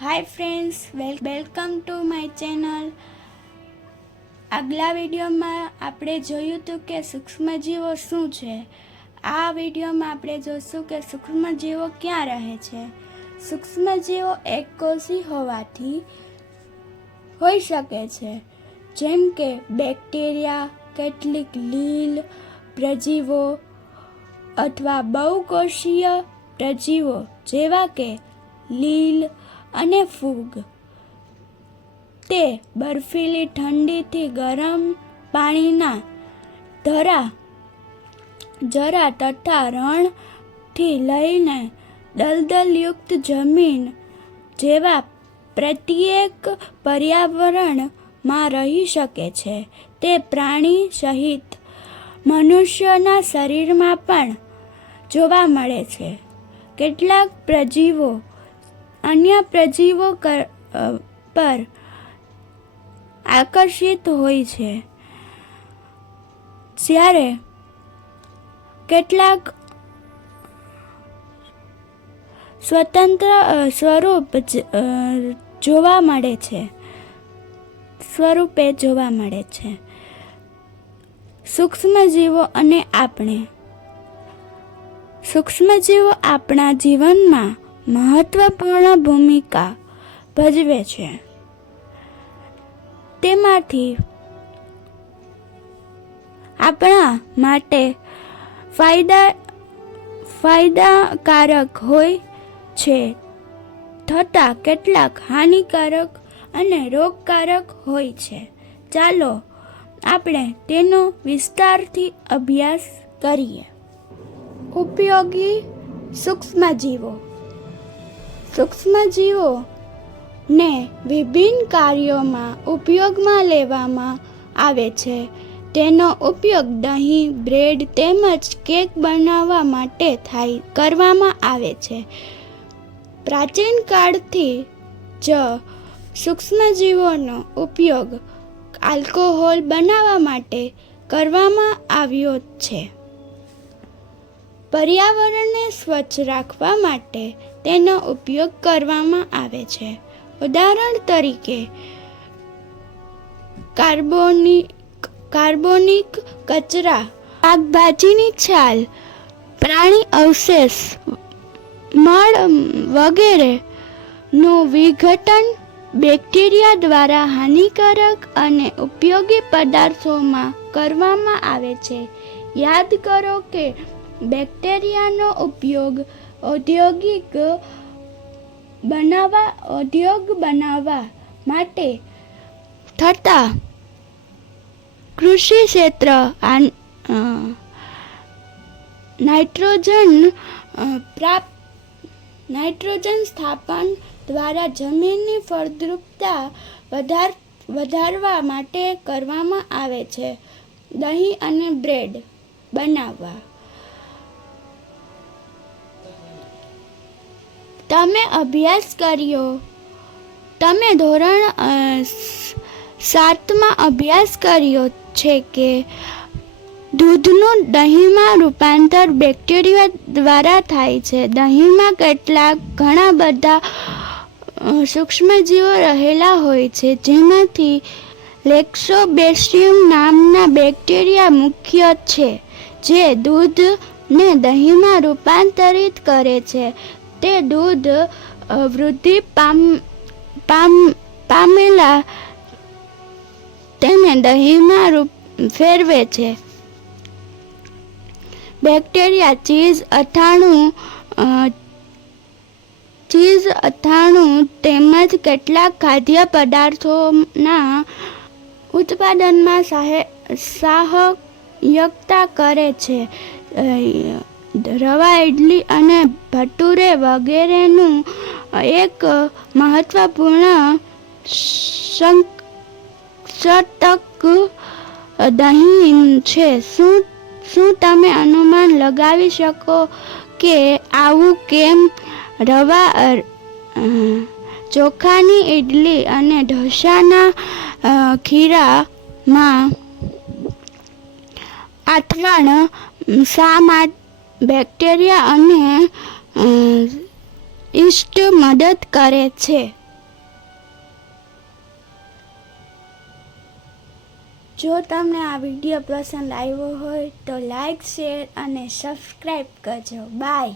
Hi friends, welcome to my channel. આગલા વિડીયોમાં આપણે જોયું હતું કે સૂક્ષ્મજીવો શું છે. આ વિડીયોમાં આપણે જોઈશું કે સૂક્ષ્મજીવો ક્યાં રહે છે. સૂક્ષ્મજીવો એકકોષી હોઈ શકે છે, જેમ કે બેક્ટેરિયા, કેટલીક લીલ પ્રજીવો અથવા બહુકોષીય પ્રજીવો જેવા કે લીલ અને ફૂગ. તે બર્ફીલી ઠંડીથી ગરમ પાણીના જરા તથા રણથી લઈને દલદલયુક્ત જમીન જેવા પ્રત્યેક પર્યાવરણમાં રહી શકે છે. તે પ્રાણી સહિત મનુષ્યના શરીરમાં પણ જોવા મળે છે. કેટલાક પ્રજીવો અન્ય પ્રજીવો પર આકર્ષિત હોય છે, જ્યારે કેટલાક સ્વતંત્ર સ્વરૂપે જોવા મળે છે. સૂક્ષ્મજીવો અને આપણે. સૂક્ષ્મજીવો આપણા જીવનમાં મહત્વપૂર્ણ ભૂમિકા ભજવે છે. તેમાંથી આપણા માટે ફાયદાકારક હોય છે, તથા કેટલાક હાનિકારક અને રોગકારક હોય છે. ચાલો આપણે તેનો વિસ્તારથી અભ્યાસ કરીએ. ઉપયોગી સૂક્ષ્મજીવો. સૂક્ષ્મજીવોને વિભિન્ન કાર્યોમાં ઉપયોગમાં લેવામાં આવે છે. તેનો ઉપયોગ દહીં, બ્રેડ તેમજ કેક બનાવવા માટે કરવામાં આવે છે. પ્રાચીન કાળથી જ સૂક્ષ્મજીવોનો ઉપયોગ આલ્કોહોલ બનાવવા માટે કરવામાં આવ્યો છે. પર્યાવરણને સ્વચ્છ રાખવા માટે તેનો ઉપયોગ કરવામાં આવે છે. ઉદાહરણ તરીકે કાર્બનિક કચરા, શાકભાજીની છાલ, પ્રાણી અવશેષ, મળ વગેરેનું વિઘટન બેક્ટેરિયા દ્વારા હાનિકારક અને ઉપયોગી પદાર્થોમાં કરવામાં આવે છે. યાદ કરો કે બેક્ટેરિયાનો ઉપયોગ ઔદ્યોગ બનાવવા માટે થતા કૃષિ ક્ષેત્ર નાઇટ્રોજન સ્થાપન દ્વારા જમીનની ફળદ્રુપતા વધારવા માટે કરવામાં આવે છે. દહીં અને બ્રેડ બનાવવા. તમે ધોરણ 7માં અભ્યાસ કર્યો છે કે દૂધનું દહીંમાં રૂપાંતર બેક્ટેરિયા દ્વારા થાય છે. દહીંમાં ઘણા બધા સૂક્ષ્મજીવો રહેલા હોય છે, જેમાંથી લેક્ટોબેસિલસ નામના બેક્ટેરિયા મુખ્ય છે, જે દૂધને દહીંમાં રૂપાંતરિત કરે છે. તે દૂધ વૃદ્ધિ પામેલા તેને દહીંમાં ફેરવે છે. બેક્ટેરિયા ચીઝ, અથાણું તેમજ કેટલાક ખાદ્ય પદાર્થોના ઉત્પાદનમાં સહાયતા કરે છે. રવા, ઇડલી અને ભટુરે વગેરેનું એક મહત્વપૂર્ણ સંસ્કરક દહીં છે. શું તમે અનુમાન લગાવી શકો કે આવું કેમ? રવા, ચોખાની ઇડલી અને ઢોસાના ખીરામાં અથાણ શા માટે બેક્ટેરિયા અને યીસ્ટ મદદ કરે છે? જો તમને આ વિડીયો પસંદ આવ્યો હોય તો લાઈક, શેર અને સબસ્ક્રાઈબ કરજો. બાય.